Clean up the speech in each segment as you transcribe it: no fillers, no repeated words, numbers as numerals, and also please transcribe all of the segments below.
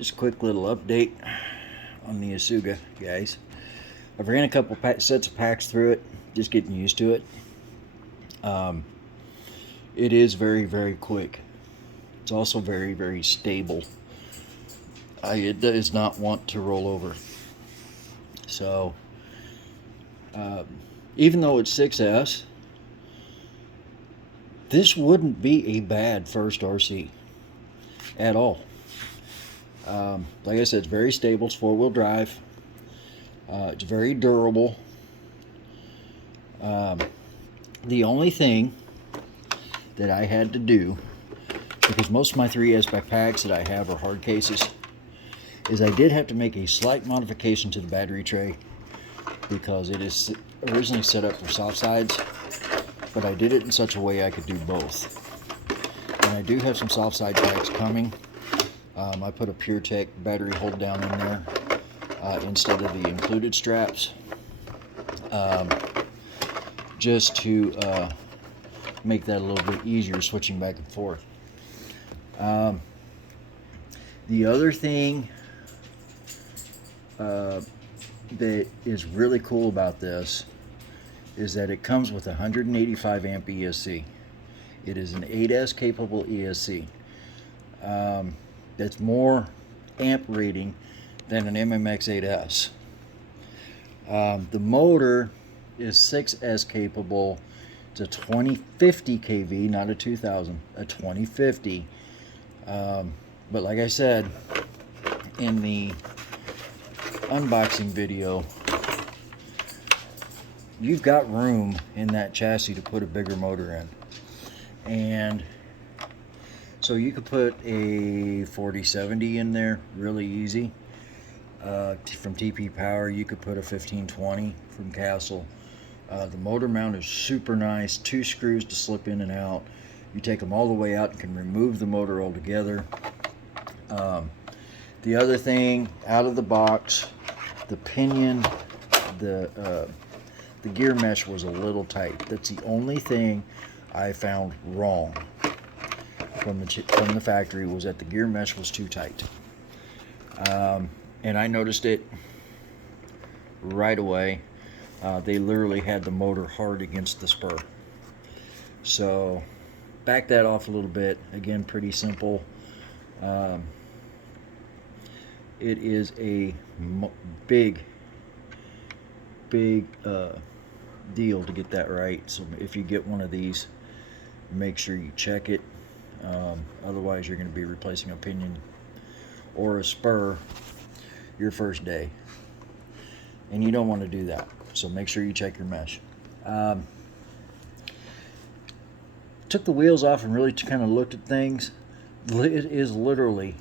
Just a quick little update on the Isuga, guys. I've ran a couple sets of packs through it, just getting used to it. It is very, very quick. It's also very, very stable. It does not want to roll over. So, even though it's 6S, this wouldn't be a bad first RC at all. Like I said, it's very stable. It's 4-wheel drive. It's very durable. The only thing that I had to do, because most of my 3S packs that I have are hard cases, is I did have to make a slight modification to the battery tray because it is originally set up for soft sides, but I did it in such a way I could do both. And I do have some soft side packs coming. I put a PureTech battery hold down in there instead of the included straps, just to make that a little bit easier switching back and forth. The other thing that is really cool about this is that it comes with 185 amp ESC. It is an 8S capable ESC. That's more amp rating than an MMX 8S. The motor is 6S capable. It's a 2050 kV, not a 2000, a 2050. But like I said in the unboxing video, you've got room in that chassis to put a bigger motor in. And so you could put a 4070 in there really easy. From TP Power, you could put a 1520 from Castle. The motor mount is super nice. 2 screws to slip in and out. You take them all the way out and can remove the motor altogether. The other thing, out of the box, the pinion, the gear mesh was a little tight. That's the only thing I found wrong from the factory, was that the gear mesh was too tight. And I noticed it right away. They literally had the motor hard against the spur. So back that off a little bit. Again, pretty simple. It is a big deal to get that right. So if you get one of these, make sure you check it. Otherwise, you're going to be replacing a pinion or a spur your first day, and you don't want to do that. So make sure you check your mesh. Took the wheels off and really kind of looked at things. It is literally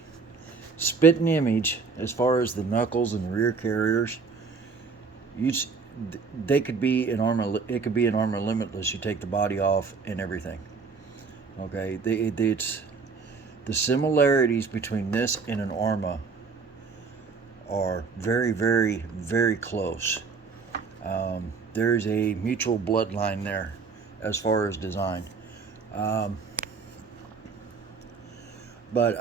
spit and image as far as the knuckles and rear carriers. They could be an Arrma. It could be an Arrma Limitless. You take the body off and everything. Okay, it's the similarities between this and an Arrma are very, very, very close. There's a mutual bloodline there as far as design. But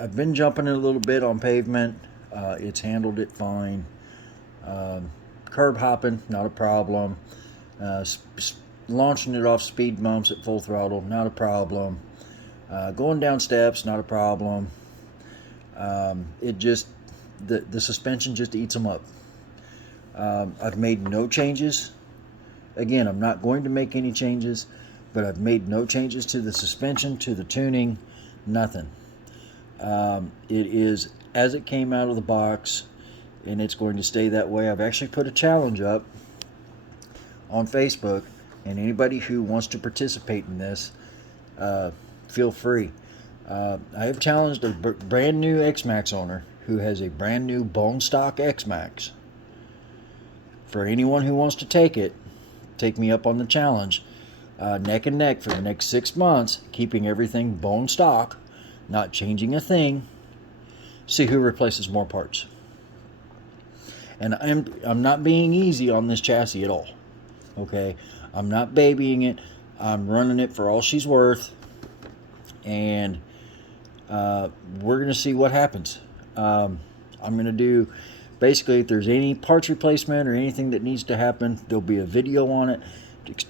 I've been jumping it a little bit on pavement. It's handled it fine. Curb hopping, not a problem. Launching it off speed bumps at full throttle, not a problem. Going down steps, not a problem. It just, the suspension just eats them up. I've made no changes. Again, I'm not going to make any changes, but I've made no changes to the suspension, to the tuning, nothing. It is as it came out of the box, and it's going to stay that way. I've actually put a challenge up on Facebook, and anybody who wants to participate in this, feel free. I have challenged a brand new X-Max owner who has a brand new bone stock X-Max. For anyone who wants to take me up on the challenge, neck and neck for the next 6 months, keeping everything bone stock, not changing a thing. See who replaces more parts. And I'm not being easy on this chassis at all. Okay, I'm not babying it. I'm running it for all she's worth, and we're gonna see what happens. I'm going to do, basically, if there's any parts replacement or anything that needs to happen, there'll be a video on it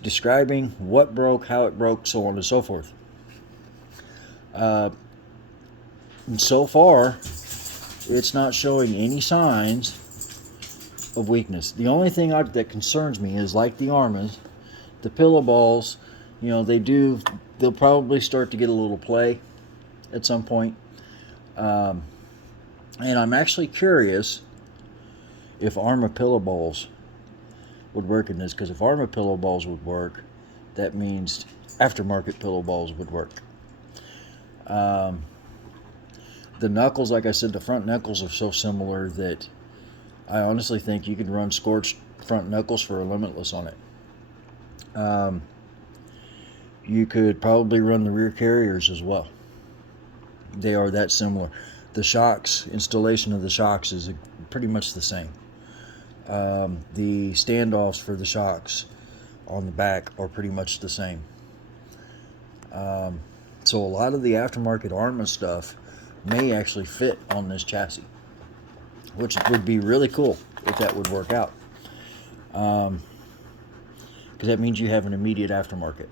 describing what broke, how it broke, so on and so forth. And so far, it's not showing any signs of weakness. The only thing that concerns me is, like the Arrmas, the pillow balls, you know, they'll probably start to get a little play at some point. And I'm actually curious if Arrma pillow balls would work in this, because if Arrma pillow balls would work, that means aftermarket pillow balls would work. The knuckles, like I said, the front knuckles are so similar that I honestly think you could run scorched front knuckles for a Limitless on it. You could probably run the rear carriers as well. They are that similar. The shocks, installation of the shocks is pretty much the same. The standoffs for the shocks on the back are pretty much the same. So a lot of the aftermarket Arrma stuff may actually fit on this chassis, which would be really cool if that would work out. Because that means you have an immediate aftermarket.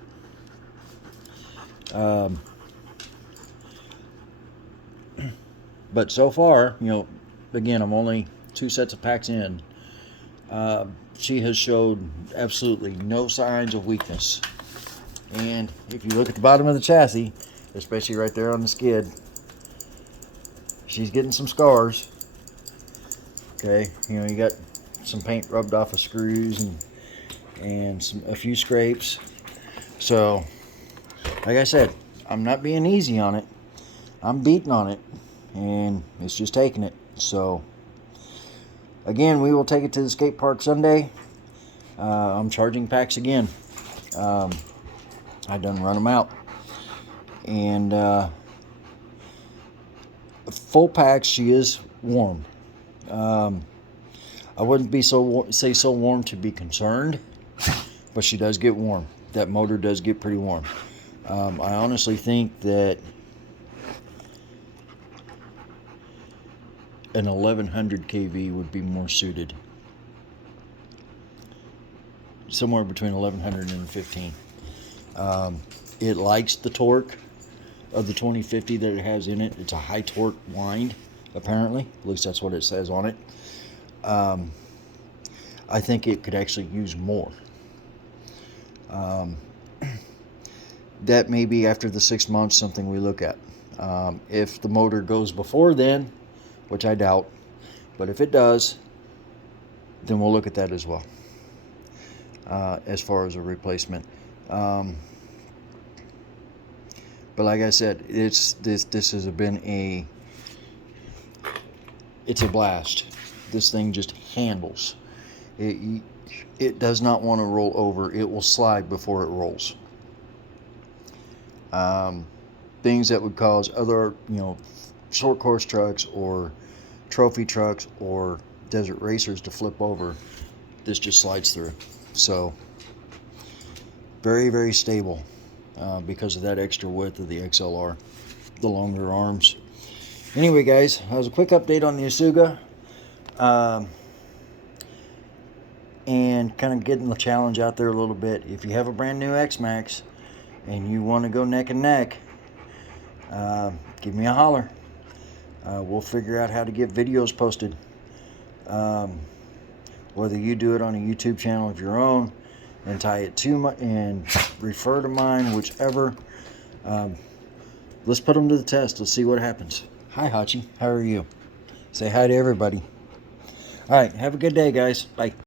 But so far, you know, again, I'm only 2 sets of packs in. She has showed absolutely no signs of weakness. And if you look at the bottom of the chassis, especially right there on the skid, she's getting some scars. Okay, you know, you got some paint rubbed off of screws and a few scrapes. So, like I said, I'm not being easy on it. I'm beating on it, and it's just taking it. So, again, we will take it to the skate park Sunday. I'm charging packs again. I done run them out. And full packs, she is warm. I wouldn't be so warm to be concerned, but she does get warm. That motor does get pretty warm. I honestly think that an 1100 kV would be more suited. Somewhere between 1100 and 15. It likes the torque of the 2050 that it has in it. It's a high torque wind, apparently. At least that's what it says on it. I think it could actually use more. That may be after the 6 months something we look at. If the motor goes before then, which I doubt, but if it does, then we'll look at that as well. As far as a replacement. But like I said, this has been it's a blast. This thing just handles. It does not want to roll over. It will slide before it rolls. Things that would cause other, you know, short course trucks or trophy trucks or desert racers to flip over, this just slides through. So very, very stable because of that extra width of the XLR, the longer arms. Anyway, guys, that was a quick update on the Yasuga, and kind of getting the challenge out there a little bit. If you have a brand new X-Maxx and you want to go neck and neck, give me a holler. We'll figure out how to get videos posted. Whether you do it on a YouTube channel of your own and tie it to and refer to mine, whichever. Let's put them to the test. Let's see what happens. Hi, Hachi. How are you? Say hi to everybody. All right. Have a good day, guys. Bye.